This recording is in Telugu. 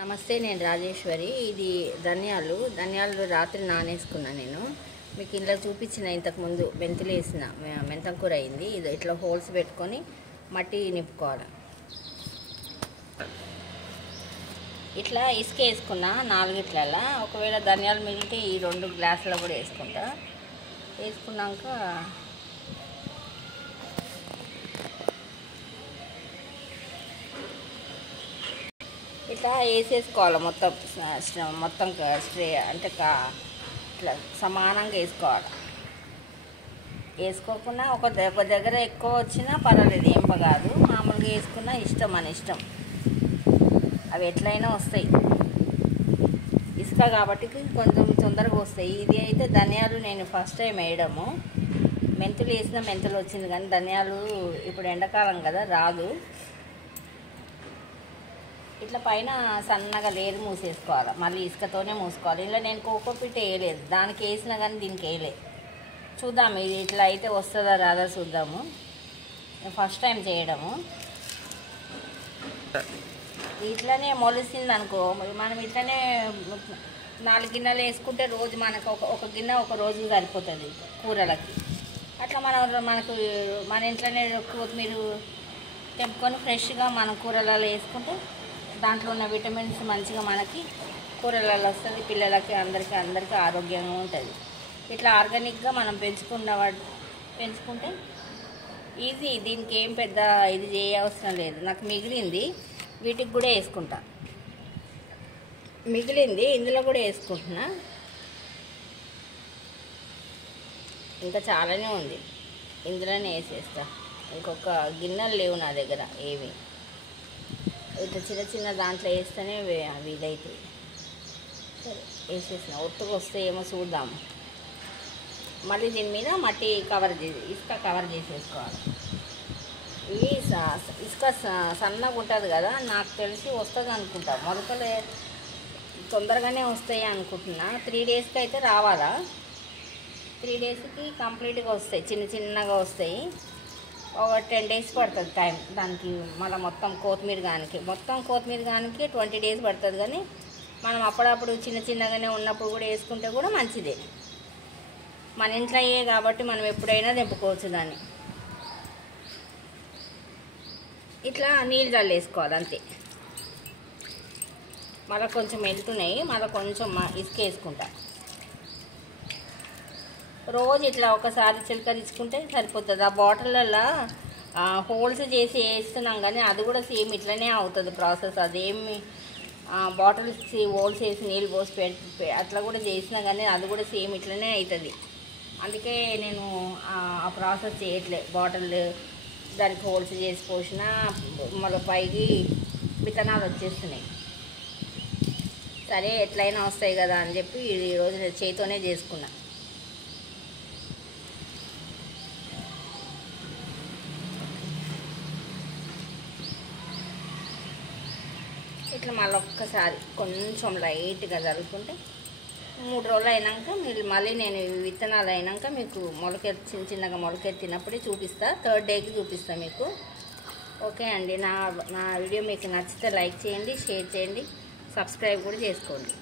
నమస్తే, నేను రాజేశ్వరి. ఇది ధనియాలు రాత్రి నానేసుకున్నా. నేను మీకు ఇంట్లో చూపించిన ఇంతకుముందు మెంతులు వేసిన మెంతం కూర అయింది. ఇది ఇట్లా హోల్స్ పెట్టుకొని మట్టి నింపుకోవాలి. ఇట్లా ఇసుక వేసుకున్నా 4 ఇట్లలా. ఒకవేళ ధనియాలు మిగిలితే ఈ 2 గ్లాసులు కూడా వేసుకుంటా. వేసుకున్నాక ఇట్లా వేసేసుకోవాలి. మొత్తం స్ట్రే అంటే ఇట్లా సమానంగా వేసుకోవాలి. వేసుకోకుండా ఒక దగ్గర ఎక్కువ వచ్చినా పర్వాలేదు, ఏం కాదు. మామూలుగా వేసుకున్నా మన ఇష్టం. అవి ఎట్లయినా వస్తాయి. ఇసుక కాబట్టి కొంచెం తొందరగా వస్తాయి. ఇది అయితే ధనియాలు నేను ఫస్ట్ టైం వేయడము. మెంతులు వేసిన మెంతులు వచ్చింది, కానీ ధనియాలు ఇప్పుడు ఎండాకాలం కదా రాదు. ఇట్లా పైన సన్నగా లేరు మూసేసుకోవాలి. మళ్ళీ ఇసుకతోనే మూసుకోవాలి. ఇలా నేను కోకోపీట్ వేయలేదు, దానికి వేసినా కానీ దీనికి వేయలేదు. చూద్దాము ఇది ఇట్లా అయితే వస్తుందా రాదా చూద్దాము. ఫస్ట్ టైం చేయడము. ఇట్లనే మొలిసింది అనుకో, మనం ఇట్లనే 4 గిన్నెలు వేసుకుంటే రోజు మనకు ఒక గిన్నె ఒక రోజు సరిపోతుంది కూరలకి. అట్లా మనకు మన ఇంట్లోనే కొత్తిమీర తెంపుకొని ఫ్రెష్గా మనం కూరలలో వేసుకుంటే దాంట్లో ఉన్న విటమిన్స్ మంచిగా మనకి కూరలలో వస్తుంది. పిల్లలకి అందరికీ ఆరోగ్యంగా ఉంటుంది. ఇట్లా ఆర్గానిక్గా మనం పెంచుకుంటే ఈజీ. దీనికి ఏం పెద్ద ఇది చేయవసరం లేదు. నాకు మిగిలింది, వీటికి కూడా వేసుకుంటా. మిగిలింది ఇందులో కూడా వేసుకుంటున్నా. ఇంకా చాలానే ఉంది, ఇందులోనే వేసేస్తా. ఇంకొక గిన్నెలు లేవు నా దగ్గర ఏవి. ఇట్లా చిన్న దాంట్లో వేస్తేనే వీలైతే సరే వేసేసిన. ఒట్టుగా వస్తే ఏమో చూద్దాము. మళ్ళీ దీని మీద మట్టి ఇసుక కవర్ చేసేసుకోవాలి. ఇవి ఇసుక సన్నగా ఉంటుంది కదా, నాకు తెలిసి వస్తుంది అనుకుంటా. మొలకలు తొందరగానే వస్తాయి అనుకుంటున్నా. 3 డేస్కి అయితే రావాలా. 3 డేస్కి కంప్లీట్గా వస్తాయి, చిన్నగా వస్తాయి. ఒక 10 డేస్ పడుతుంది టైం దానికి. మళ్ళీ మొత్తం కొత్తిమీర కానీ 20 డేస్ పడుతుంది. కానీ మనం అప్పుడప్పుడు చిన్నగానే ఉన్నప్పుడు కూడా వేసుకుంటే కూడా మంచిదే. మన ఇంట్లో అయ్యే కాబట్టి మనం ఎప్పుడైనా తెంపుకోవచ్చు దాన్ని. ఇట్లా నీళ్ళు చల్లేసుకోవాలి అంతే. మళ్ళీ కొంచెం వెళ్తున్నాయి, మళ్ళీ కొంచెం ఇసుక వేసుకుంటా. రోజు ఇట్లా ఒకసారి చిలకరించుకుంటే సరిపోతుంది. ఆ బాటిళ్ళల్లో హోల్స్ చేసి వేస్తున్నాం, కానీ అది కూడా సేమ్ ఇట్లనే అవుతుంది ప్రాసెస్. అదేమి బాటిల్స్ హోల్స్ వేసి నీళ్ళు పోసి అట్లా కూడా చేసినా కానీ అది కూడా సేమ్ ఇట్లనే అవుతుంది. అందుకే నేను ఆ ప్రాసెస్ చేయట్లే. బాటిల్ దానికి హోల్స్ చేసి పోసినా మళ్ళీ పైకి విత్తనాలు వచ్చేస్తున్నాయి. సరే ఎట్లయినా వస్తాయి కదా అని చెప్పి ఈరోజు చేతితోనే చేసుకున్నా. ఇట్లా మళ్ళీ ఒక్కసారి కొంచెం లైట్గా జరుగుతుంటే 3 రోజులు అయినాక మళ్ళీ నేను విత్తనాలు అయినాక మీకు చిన్నగా మొలకెత్తినప్పుడే చూపిస్తా. 3rd డేకి చూపిస్తా మీకు. ఓకే అండి. నా వీడియో మీకు నచ్చితే లైక్ చేయండి, షేర్ చేయండి, సబ్స్క్రైబ్ కూడా చేసుకోండి.